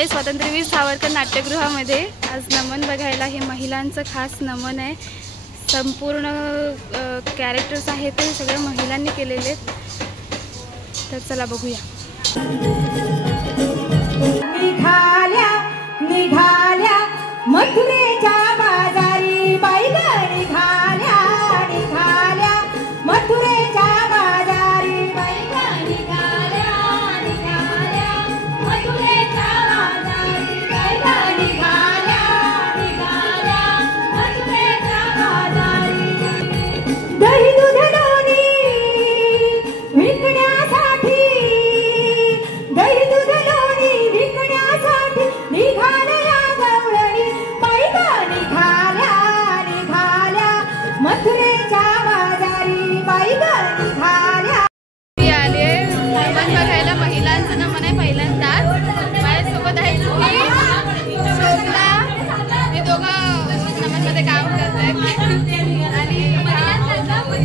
आले स्वातंत्र्यवीर सावरकर नाट्यगृहामध्ये। आज नमन बघायला, हे महिलांचं खास नमन आहे। संपूर्ण कॅरेक्टर्स आहेत ते सगळे महिलांनी केलेले। तर चला बघूया। निघाल्या निघाल्या मथुरेच्या बाजारी बाई ग, निघाल्या निघाल्या मथुरेच्या बाजारी बाई ग, निघाल्या निघाल्या मथुरेच्या बाजारी बाई ग, निघाल्या निघाल्या मथुरेच्या बाजारी। दही दूध लोणी विकण्यासाठी, दही दूध लोणी विकण्यासाठी निघाल्या गवळणी बाई ग, निघाल्या निघाल्या मथुरेच्या बाजारी बाई ग, निघाल्या। आले नमन बघायला, महिलांचं नमन आहे पहिल्यांदाच। माझ्यासोबत आहे जुही, शोभना, हे दोघं नमन मध्ये काम करतात आणि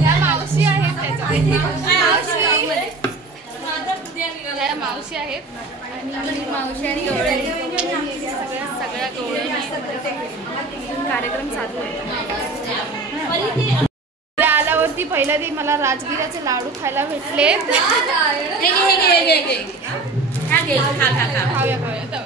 ह्या मावशी आहेत। त्याच्या मावशी आहेत आणि मावशी आणि गवळणी सगळ्या गवळणी कार्यक्रम चालू आहे। आल्यावरती पहिल्या दिवशी मला राजगिराचे लाडू खायला भेटले। खाऊया खाऊया।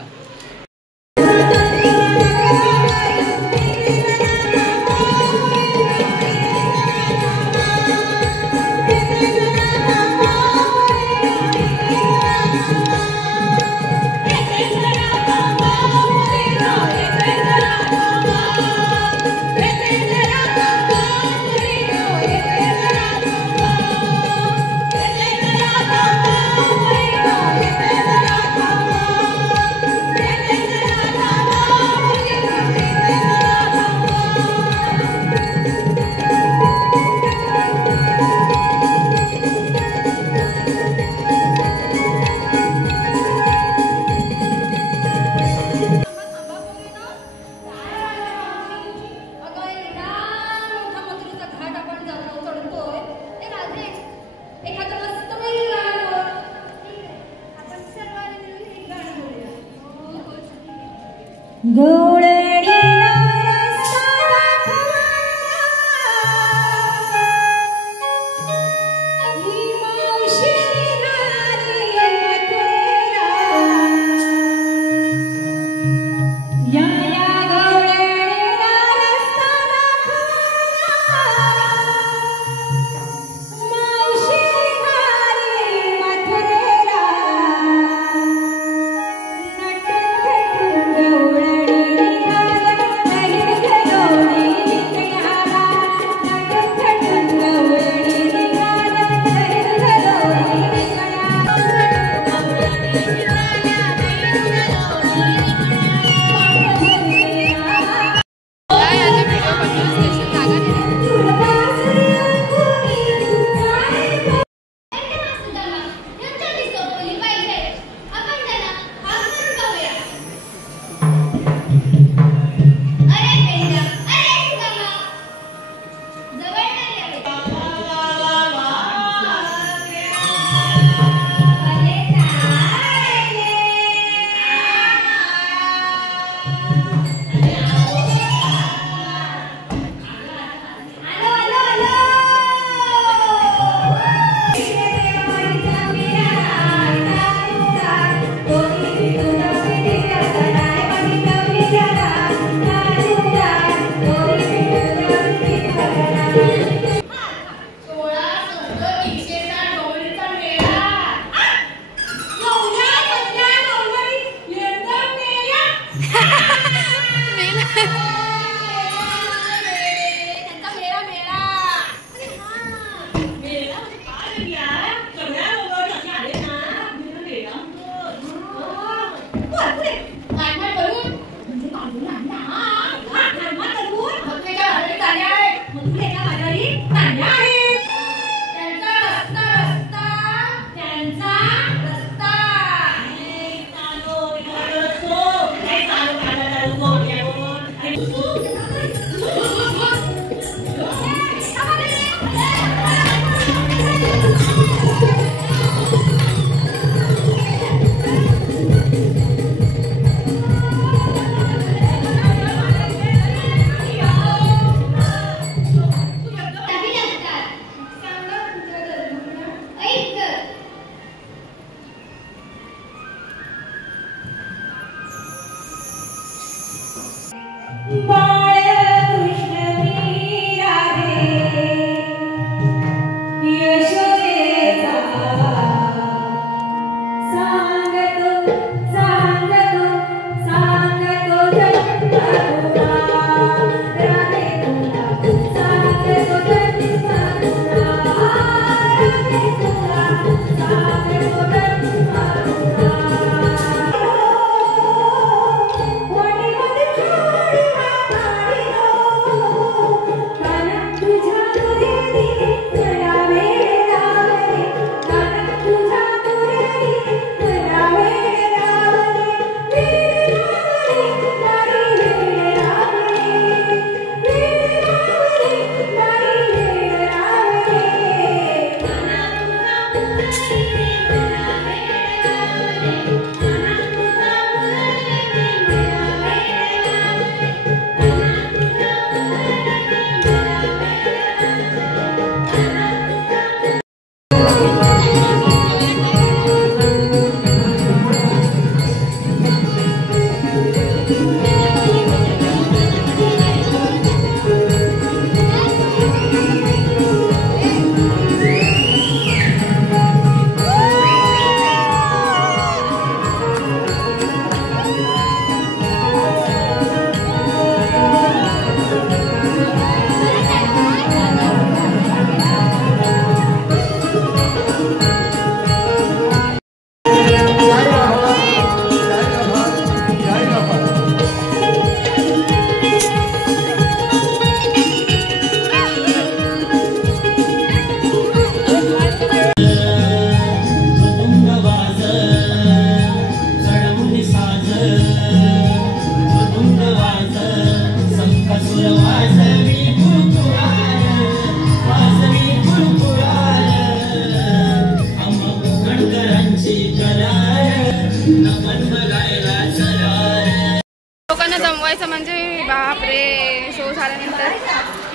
जमवायचं म्हणजे बापरे. शो झाल्यानंतर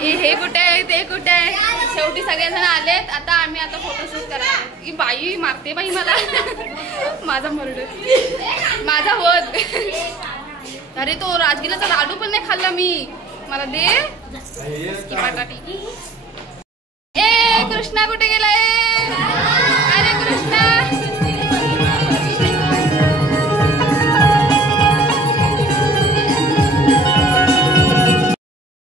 हे कुठे आहे ते कुठे आहे. शेवटी सगळेजण आलेत. आता आम्ही आता फोटोशूट करणार. ही बाई मारते बाई मला. माझा मर्डर माझा होत. अरे तो राजगिराचा लाडू पण नाही खाल्ला मी. मला दे. ए कृष्णा कुठे गेलाय.